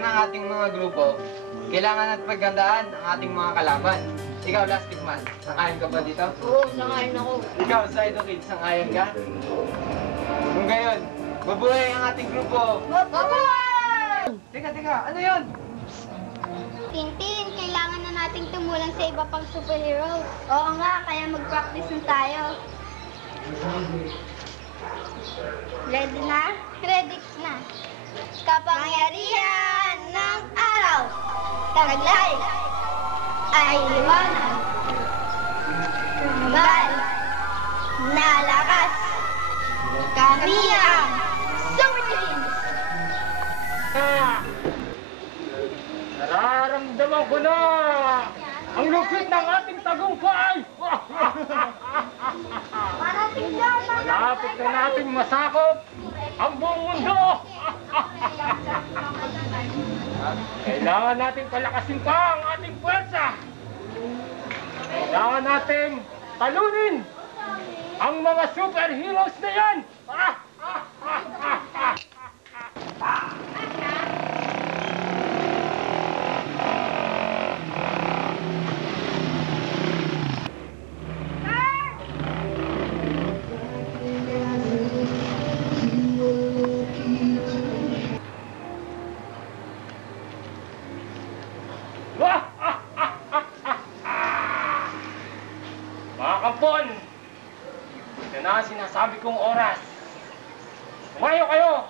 ng ating mga grupo, kailangan at paghandaan ang ating mga kalaban. Ikaw, Lastic Man, sangayon ka ba dito? Oo, sangayon ako. Ikaw, Zydo Kid, sangayon ka? Kung gayon, mabuhay ang ating grupo! Mabuhay! Teka, ano yun? Tintin, kailangan na nating tumulong sa iba pang superheroes. Oo nga, kaya mag-practice na tayo. Ready na? Ready na. Kapangyarihan ng araw, taglay ay liwanag. Kambal na lakas, kami ang Super Twins! Nararamdaman ko na ang lupit ng ating tagumpay! Malapit na nating masakop ang buong mundo! Kailangan natin palakasin pa ang ating puwersa! Kailangan natin talunin ang mga superheroes na yan! Mga kampon, ito na ang sinasabi kong oras. Tumayo kayo!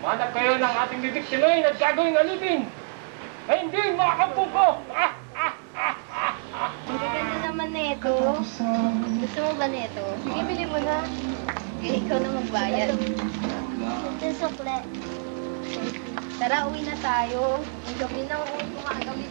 Umanap kayo ng ating bibiktimahin at gagawing alipin! Ay hindi, mga kampon ko! Ang ganda naman nito. Gusto mo ba nito? Sige, bili mo na. Eh, ikaw na magbayad. Ito sukle. Tara, uwi na tayo. Ang gabi na, uwi ko nga. Gabi.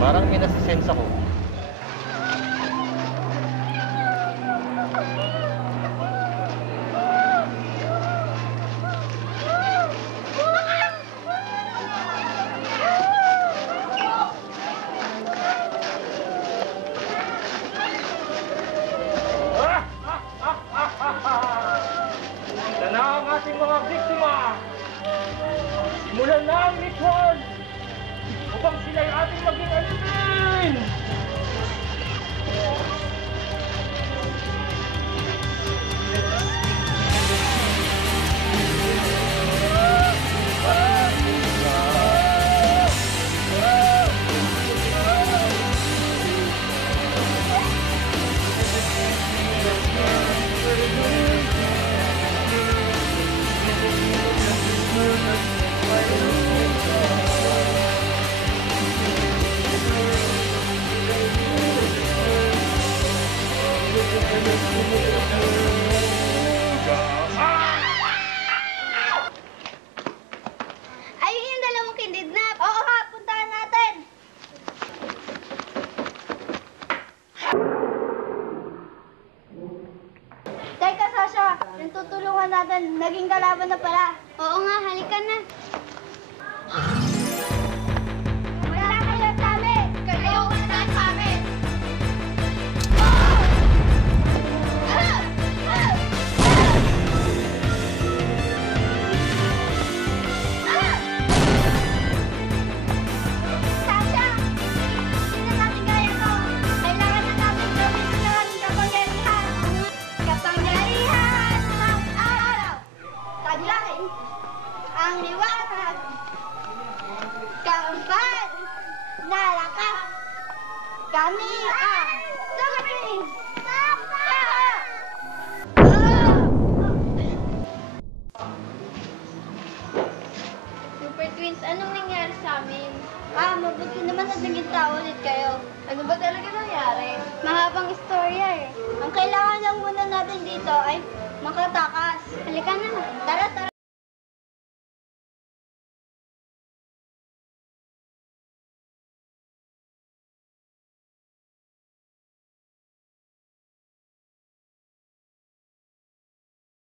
Parang may nasisense ako. Ito na ang ating mga biktima. Simulan na ang ritual upang sila'y ating maging alipin! Ayun yung dalawang kinidnap. Oo nga, puntahan natin. Teka, Sasha. Yung tutulungan natin, naging kalaban na pala. Oo nga, halika na. Wala kayo sa amin. Kayo wala sa amin. Sasha! Hindi na natin kaya to. Kailangan na natin gawin ito ang kapangyarihan. Kapangyarihan ng araw. Taglay ang liwanag. Kambal na lakas. Kami ang Super Twins. Super Twins, anong nangyari sa amin? Mabuti naman at naging tao ulit kayo. Ano ba talaga nangyari? Mahabang istorya eh. Ang kailangan lang inuuna natin dito ay makatakas. Halika na. Tara, tara.